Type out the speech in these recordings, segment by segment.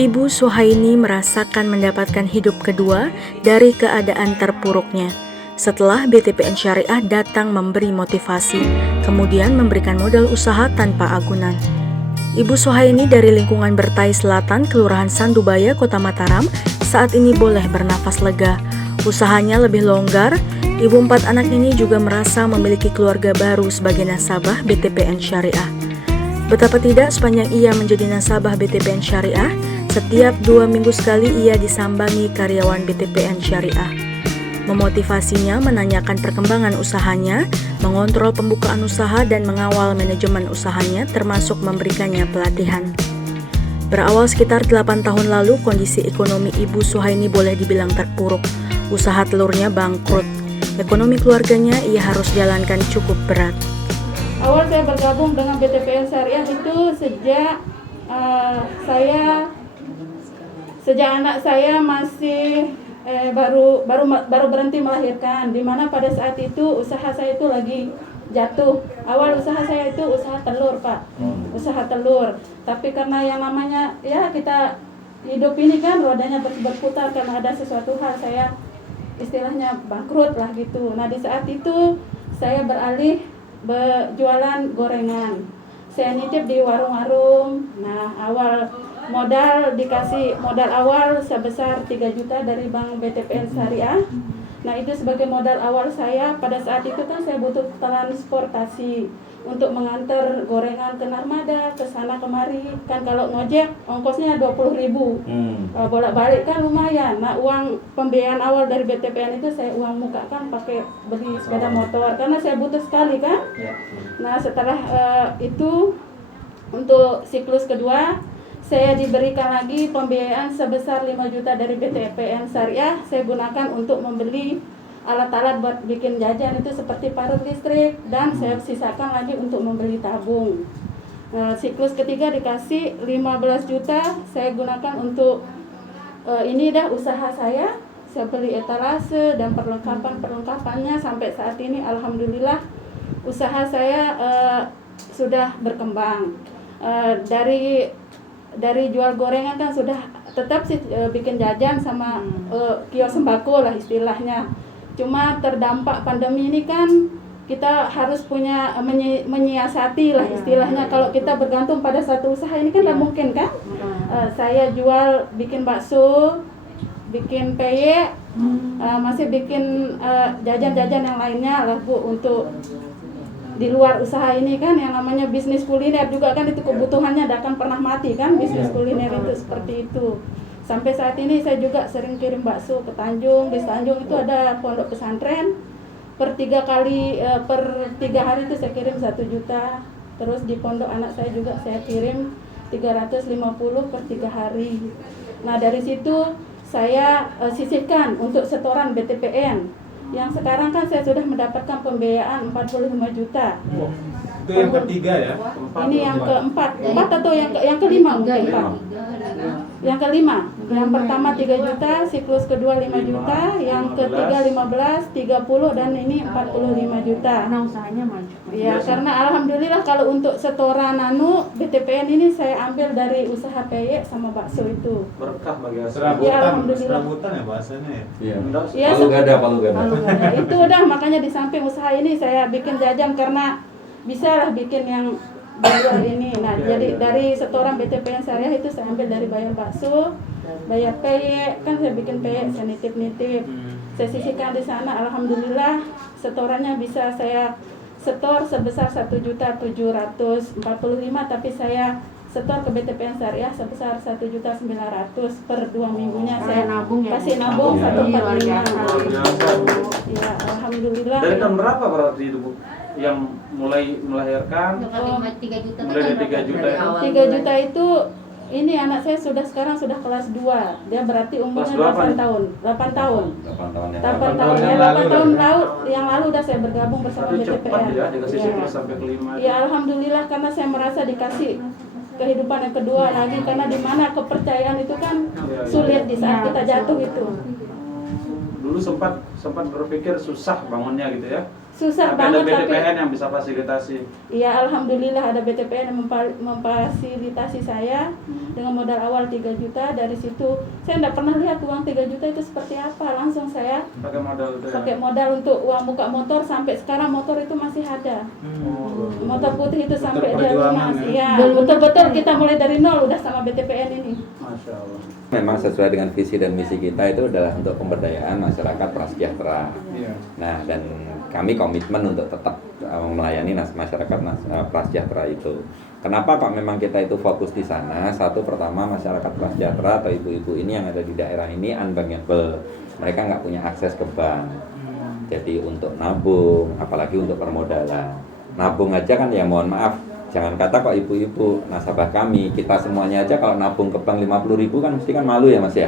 Ibu Suhaini merasakan mendapatkan hidup kedua dari keadaan terpuruknya setelah BTPN Syariah datang memberi motivasi, kemudian memberikan modal usaha tanpa agunan. Ibu Suhaini dari lingkungan Bertai Selatan, Kelurahan Sandubaya, Kota Mataram, saat ini boleh bernafas lega. Usahanya lebih longgar. Ibu 4 anak ini juga merasa memiliki keluarga baru sebagai nasabah BTPN Syariah. Betapa tidak, sepanjang ia menjadi nasabah BTPN Syariah, setiap 2 minggu sekali ia disambangi karyawan BTPN Syariah. Memotivasinya menanyakan perkembangan usahanya, mengontrol pembukaan usaha dan mengawal manajemen usahanya termasuk memberikannya pelatihan. Berawal sekitar 8 tahun lalu, kondisi ekonomi Ibu Suhaini boleh dibilang terpuruk. Usaha telurnya bangkrut. Ekonomi keluarganya ia harus jalankan cukup berat. Awal saya bergabung dengan BTPN Syariah itu sejak anak saya masih baru berhenti melahirkan, di mana pada saat itu usaha saya itu lagi jatuh. Awal usaha saya itu usaha telur, Pak. Usaha telur. Tapi karena yang namanya ya kita hidup ini kan rodanya berputar, karena ada sesuatu hal saya istilahnya bangkrut lah gitu. Nah, di saat itu saya beralih berjualan gorengan. Saya nitip di warung-warung. Nah, dikasih modal awal sebesar 3 juta dari Bank BTPN Syariah. Nah, itu sebagai modal awal saya. Pada saat itu kan saya butuh transportasi untuk mengantar gorengan ke Narmada, ke sana kemari. Kan kalau ngojek ongkosnya 20.000. Bolak-balik kan lumayan. Nah, uang pembiayaan awal dari BTPN itu saya uang muka kan pakai beli sepeda motor karena saya butuh sekali kan. Nah, setelah itu untuk siklus kedua saya diberikan lagi pembiayaan sebesar 5 juta dari BTPN Syariah. Saya gunakan untuk membeli alat-alat buat bikin jajan itu seperti parut listrik, dan saya sisakan lagi untuk membeli tabung. Siklus ketiga dikasih 15 juta, saya gunakan untuk ini dah usaha saya. Saya beli etalase dan perlengkapannya. Sampai saat ini alhamdulillah usaha saya sudah berkembang. Dari jual gorengan kan sudah tetap sih bikin jajan sama kios sembako lah istilahnya. Cuma terdampak pandemi ini kan kita harus punya menyiasati lah istilahnya. Kalau kita bergantung pada satu usaha ini kan tidak mungkin kan. Saya jual bikin bakso, bikin peyek, masih bikin jajan-jajan yang lainnya lah Bu, untuk di luar usaha ini kan yang namanya bisnis kuliner juga kan itu kebutuhannya tidak akan pernah mati kan, bisnis kuliner itu seperti itu. Sampai saat ini saya juga sering kirim bakso ke Tanjung. Di Tanjung itu ada pondok pesantren. Per 3 hari itu saya kirim 1 juta. Terus di pondok anak saya juga saya kirim 350 per 3 hari. Nah, dari situ saya sisihkan untuk setoran BTPN. Yang sekarang kan saya sudah mendapatkan pembiayaan 45 juta. Itu yang ketiga ya? Ini yang keempat atau yang kelima mungkin Pak. Yang kelima. Yang pertama 3 juta, siklus kedua 5 juta, yang ketiga 15, 30 dan ini 45 juta. Karena usahanya maju. Ya, karena alhamdulillah kalau untuk setoran BTPN ini saya ambil dari usaha peyek sama bakso itu. Berkah bagi Ya, alhamdulillah. serabutan ya bahasanya ya? Iya. Ya, Palu gada. itu udah, makanya di samping usaha ini saya bikin jajan karena bisa lah bikin yang bayar ini. Nah, jadi dari setoran BTPN Syariah itu saya ambil dari bayar bakso, bayar peyek, kan saya bikin peyek, saya nitip-nitip. Saya sisihkan di sana, alhamdulillah setorannya bisa saya setor sebesar 1.745.000, tapi saya setor ke BTPN Syariah sebesar 1.900.000 per 2 minggunya. Saya kasih nabung 145. Ya, alhamdulillah. Dari tahun berapa berarti itu Bu? Yang mulai melahirkan? Mulai 3 juta. Mulai dari 3 juta ya? 3 juta itu, ini anak saya sekarang sudah kelas 2. Dia berarti umurnya 8 tahun. 8 tahun. 8 tahun yang lalu udah saya bergabung bersama Tapi cepat BTPN. ya, dikasih siklus sampai kelima. Ya, alhamdulillah, karena saya merasa dikasih kehidupan yang kedua lagi, karena di mana kepercayaan itu kan sulit di saat kita jatuh itu. Dulu sempat berpikir susah bangunnya gitu ya? susah Tapi ada banget BTPN yang bisa fasilitasi. ya alhamdulillah ada BTPN yang memfasilitasi saya dengan modal awal 3 juta. Dari situ saya tidak pernah lihat uang 3 juta itu seperti apa, langsung saya Pakai modal itu ya. pakai modal untuk uang buka motor. Sampai sekarang motor itu masih ada, motor putih itu sampai dia lunas. Iya, betul-betul kita mulai dari nol udah sama BTPN ini. Masya Allah. Memang sesuai dengan visi dan misi kita itu adalah untuk pemberdayaan masyarakat prasejahtera. Iya. Nah, dan kami komitmen untuk tetap melayani masyarakat prasejahtera itu. Kenapa kok memang kita itu fokus di sana? Satu, pertama masyarakat prasejahtera atau ibu-ibu ini yang ada di daerah ini unbankable. Mereka nggak punya akses ke bank. Jadi untuk nabung, apalagi untuk permodalan. Nabung aja kan ya mohon maaf, jangan kata kok ibu-ibu nasabah kami, kita semuanya aja kalau nabung ke bank 50.000 kan mesti kan malu ya Mas ya.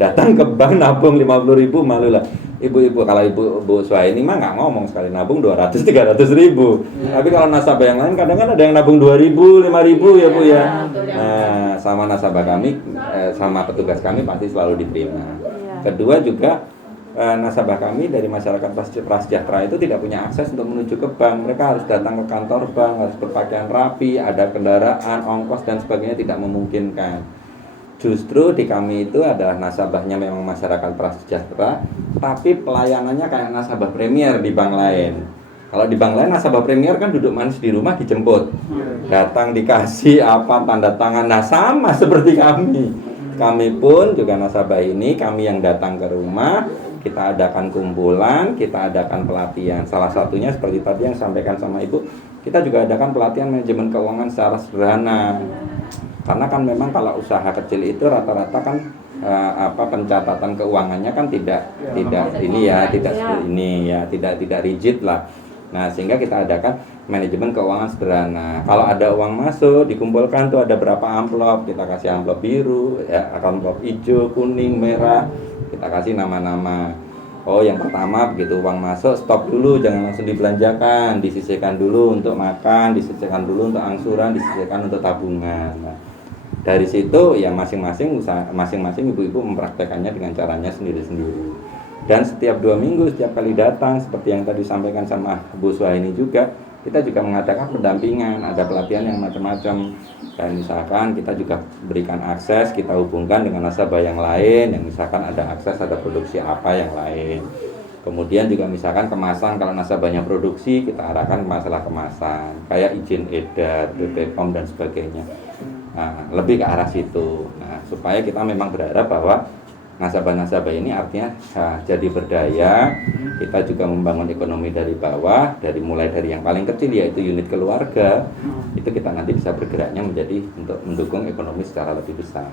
Datang ke bank nabung 50.000 malu lah. Ibu-ibu, kalau ibu Suhaini mah nggak ngomong, sekali nabung 200-300 ribu. Tapi kalau nasabah yang lain kadang kan ada yang nabung 2.000, 5.000 ya Bu ya. Nah, sama nasabah kami, sama petugas kami pasti selalu diterima. Kedua juga nasabah kami dari masyarakat prasejahtera itu tidak punya akses untuk menuju ke bank. Mereka harus datang ke kantor bank, harus berpakaian rapi, ada kendaraan, ongkos dan sebagainya, tidak memungkinkan. Justru di kami itu adalah nasabahnya memang masyarakat prasejahtera, tapi pelayanannya kayak nasabah premier di bank lain. Kalau di bank lain nasabah premier kan duduk manis di rumah dijemput, datang dikasih apa tanda tangan. Nah sama seperti kami. Kami pun juga nasabah ini, kami yang datang ke rumah, kita adakan kumpulan, kita adakan pelatihan. Salah satunya seperti tadi yang sampaikan sama Ibu, kita juga adakan pelatihan manajemen keuangan secara sederhana. Karena kan memang kalau usaha kecil itu rata-rata kan pencatatan keuangannya kan tidak rigid lah. Nah, sehingga kita adakan manajemen keuangan sederhana. Kalau ada uang masuk dikumpulkan tuh ada berapa amplop, kita kasih amplop biru, ya, amplop hijau, kuning, merah. Kita kasih nama-nama. Oh, yang pertama begitu uang masuk stop dulu, jangan langsung dibelanjakan, disisihkan dulu untuk makan, disisihkan dulu untuk angsuran, disisihkan untuk tabungan. Nah, dari situ ya masing-masing ibu-ibu mempraktekannya dengan caranya sendiri-sendiri. Dan setiap 2 minggu, setiap kali datang, seperti yang tadi disampaikan sama Bu Suhaini juga, kita juga mengadakan pendampingan, ada pelatihan yang macam-macam. Dan misalkan kita juga berikan akses, kita hubungkan dengan nasabah yang lain, yang misalkan ada akses, ada produksi apa yang lain. Kemudian juga misalkan kemasan, kalau nasabahnya produksi, kita arahkan masalah kemasan, kayak izin edar, BPOM dan sebagainya. Nah, lebih ke arah situ. Nah, supaya kita memang berharap bahwa nasabah-nasabah ini artinya jadi berdaya. Kita juga membangun ekonomi dari bawah, mulai dari yang paling kecil yaitu unit keluarga. Itu kita nanti bisa bergeraknya menjadi untuk mendukung ekonomi secara lebih besar.